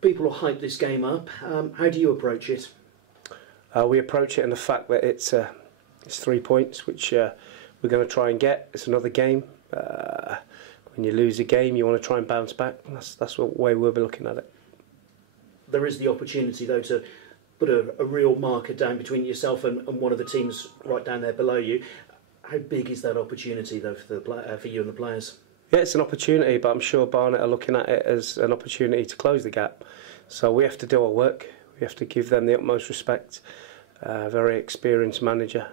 People will hype this game up. How do you approach it? We approach it in the fact that it's 3 points, which we're going to try and get. It's another game. When you lose a game, you want to try and bounce back. That's the way we'll be looking at it. There is the opportunity, though, to put a real marker down between yourself and one of the teams right down there below you. How big is that opportunity, though, for you and the players? Yeah, it's an opportunity, but I'm sure Barnet are looking at it as an opportunity to close the gap. So we have to do our work. We have to give them the utmost respect. Very experienced manager.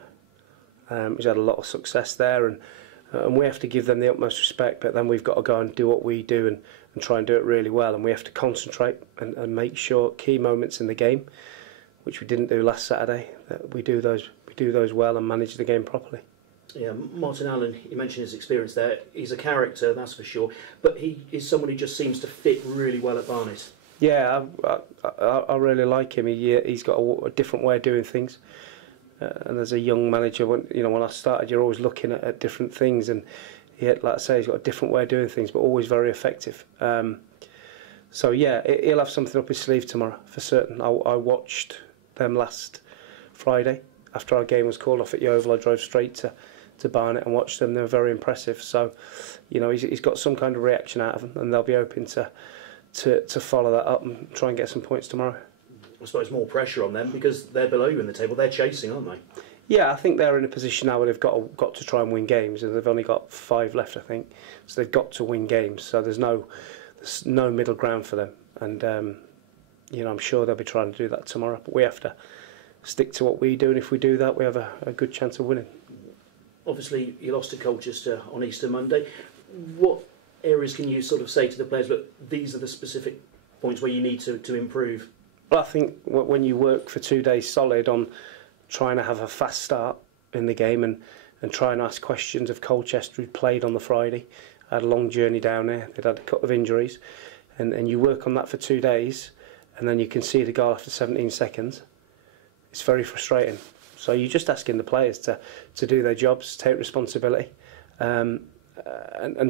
He's had a lot of success there, and we have to give them the utmost respect, but then we've got to go and do what we do and try and do it really well, and we have to concentrate and make sure key moments in the game, which we didn't do last Saturday, that we do those well and manage the game properly. Yeah, Martin Allen, you mentioned his experience there. He's a character, that's for sure, but he is someone who just seems to fit really well at Barnet. Yeah, I really like him. He's got a different way of doing things. And as a young manager, when I started, you're always looking at different things, and like I say, he's got a different way of doing things, but always very effective. So yeah, he'll have something up his sleeve tomorrow for certain. I watched them last Friday after our game was called off at Yeovil. I drove straight to Barnet and watched them. They were very impressive. So, he's got some kind of reaction out of them, and they'll be hoping to follow that up and try and get some points tomorrow. I suppose more pressure on them because they're below you in the table. They're chasing, aren't they? Yeah, I think they're in a position now where they've got to try and win games, and they've only got 5 left, I think. So they've got to win games. So there's no middle ground for them, and I'm sure they'll be trying to do that tomorrow. But we have to stick to what we do, and if we do that, we have a good chance of winning. Obviously, you lost to Colchester on Easter Monday. What areas can you sort of say to the players, look, these are the specific points where you need to improve? Well, I think when you work for 2 days solid on trying to have a fast start in the game and try and ask questions of Colchester, who'd played on the Friday, had a long journey down there, they'd had a couple of injuries, and you work on that for 2 days, and then you concede a goal after 17 seconds, it's very frustrating. So you're just asking the players to do their jobs, take responsibility, and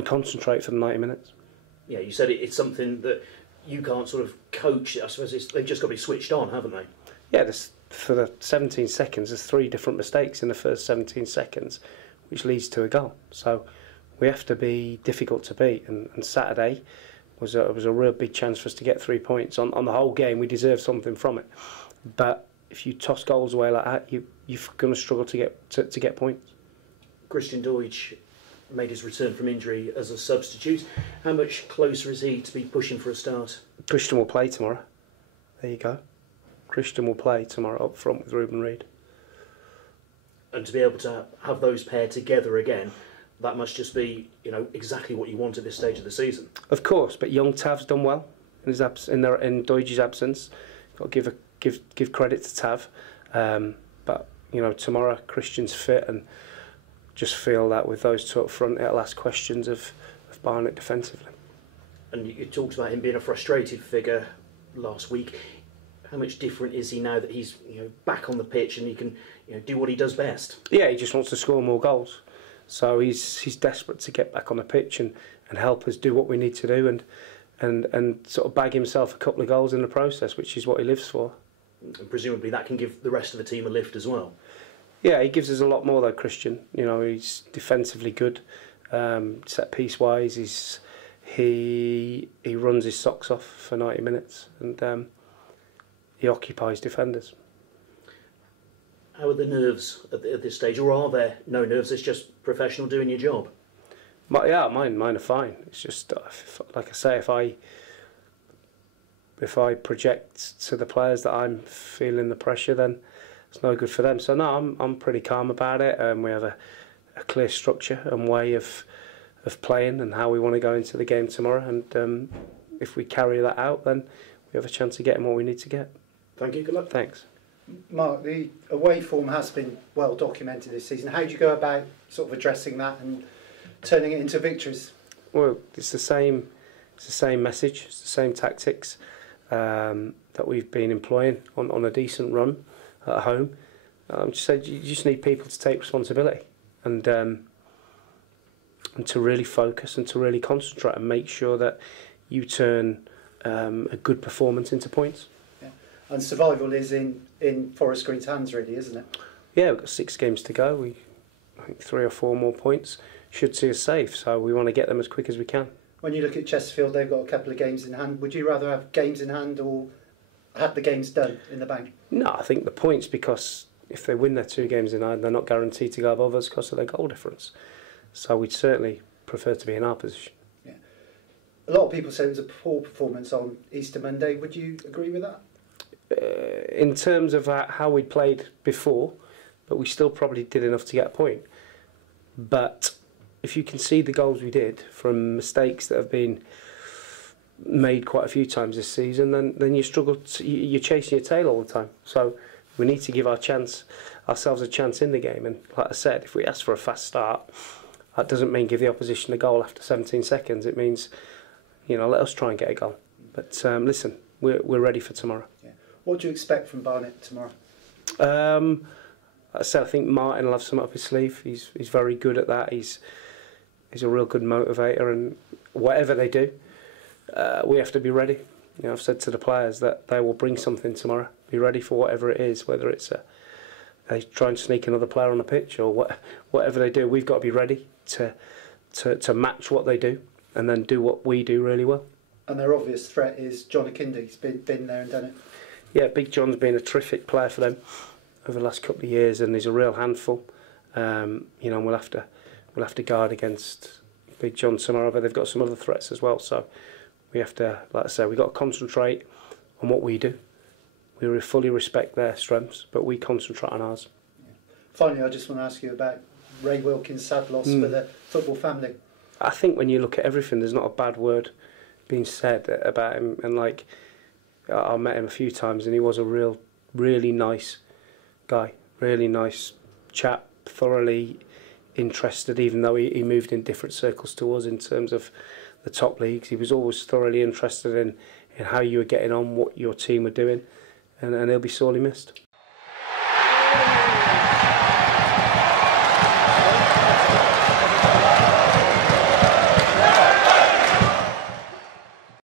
concentrate for the 90 minutes. Yeah, you said it's something that you can't sort of coach. I suppose they've just got to be switched on, haven't they? Yeah, for the 17 seconds, there's 3 different mistakes in the first 17 seconds, which leads to a goal. So we have to be difficult to beat, and Saturday was a real big chance for us to get 3 points. On the whole game, we deserved something from it. But if you toss goals away like that, you're going to struggle to get points. Christian Doidge made his return from injury as a substitute. How much closer is he to be pushing for a start? Christian will play tomorrow. There you go. Christian will play tomorrow up front with Ruben Reid. And to be able to have those paired together again, that must just be exactly what you want at this stage of the season. Of course, but young Tav's done well in Doidge's absence. Got to give credit to Tav. But tomorrow Christian's fit, and just feel that with those two up front, it'll ask questions of Barnet defensively. And you talked about him being a frustrated figure last week. How much different is he now that he's back on the pitch and he can do what he does best? Yeah, he just wants to score more goals. So he's desperate to get back on the pitch and help us do what we need to do and sort of bag himself a couple of goals in the process, which is what he lives for. And presumably that can give the rest of the team a lift as well. Yeah, he gives us a lot more though, Christian. He's defensively good, set piece wise. He runs his socks off for 90 minutes and he occupies defenders. How are the nerves at this stage, or are there no nerves? It's just professional doing your job. Mine are fine. It's just like I say, if I project to the players that I'm feeling the pressure, then it's no good for them. So no, I'm pretty calm about it. We have a clear structure and way of playing and how we want to go into the game tomorrow. And if we carry that out, then we have a chance of getting what we need to get. Thank you. Good luck. Thanks. Mark, the away form has been well documented this season. How do you go about sort of addressing that and turning it into victories? Well, it's the same message. It's the same tactics that we've been employing on a decent run at home. You just need people to take responsibility and to really focus and to really concentrate and make sure that you turn a good performance into points. Yeah. And survival is in Forest Green's hands, really, isn't it? Yeah, we've got 6 games to go. I think 3 or 4 more points should see us safe, so we want to get them as quick as we can. When you look at Chesterfield, they've got a couple of games in hand. Would you rather have games in hand or have the games done in the bank? No, I think the points, because if they win their 2 games in hand, they're not guaranteed to go above us because of their goal difference. So we'd certainly prefer to be in our position. Yeah. A lot of people say it was a poor performance on Easter Monday. Would you agree with that? In terms of how we'd played before, but we still probably did enough to get a point. But if you can see the goals we did from mistakes that have been made quite a few times this season, then you struggle. You're chasing your tail all the time. So we need to give ourselves a chance in the game. And like I said, if we ask for a fast start, that doesn't mean give the opposition a goal after 17 seconds. It means, let us try and get a goal. But listen, we're ready for tomorrow. Yeah. What do you expect from Barnet tomorrow? Like I said, I think Martin will have some up his sleeve. He's very good at that. He's a real good motivator, and whatever they do, we have to be ready. I've said to the players that they will bring something tomorrow. Be ready for whatever it is, whether it's they try and sneak another player on the pitch or whatever they do. We've got to be ready to match what they do and then do what we do really well. And their obvious threat is John Akinde. He's been there and done it. Yeah, Big John's been a terrific player for them over the last couple of years, and he's a real handful. And we'll have to guard against Big John tomorrow, but they've got some other threats as well. So we have to, like I say, we've got to concentrate on what we do. We fully respect their strengths, but we concentrate on ours. Yeah. Finally, I just want to ask you about Reg Wilkins' sad loss for the football family. I think when you look at everything, there's not a bad word being said about him. And I met him a few times, and he was a really nice guy, really nice chap, thoroughly interested, even though he moved in different circles to us in terms of the top leagues. He was always thoroughly interested in how you were getting on, what your team were doing, and he'll be sorely missed.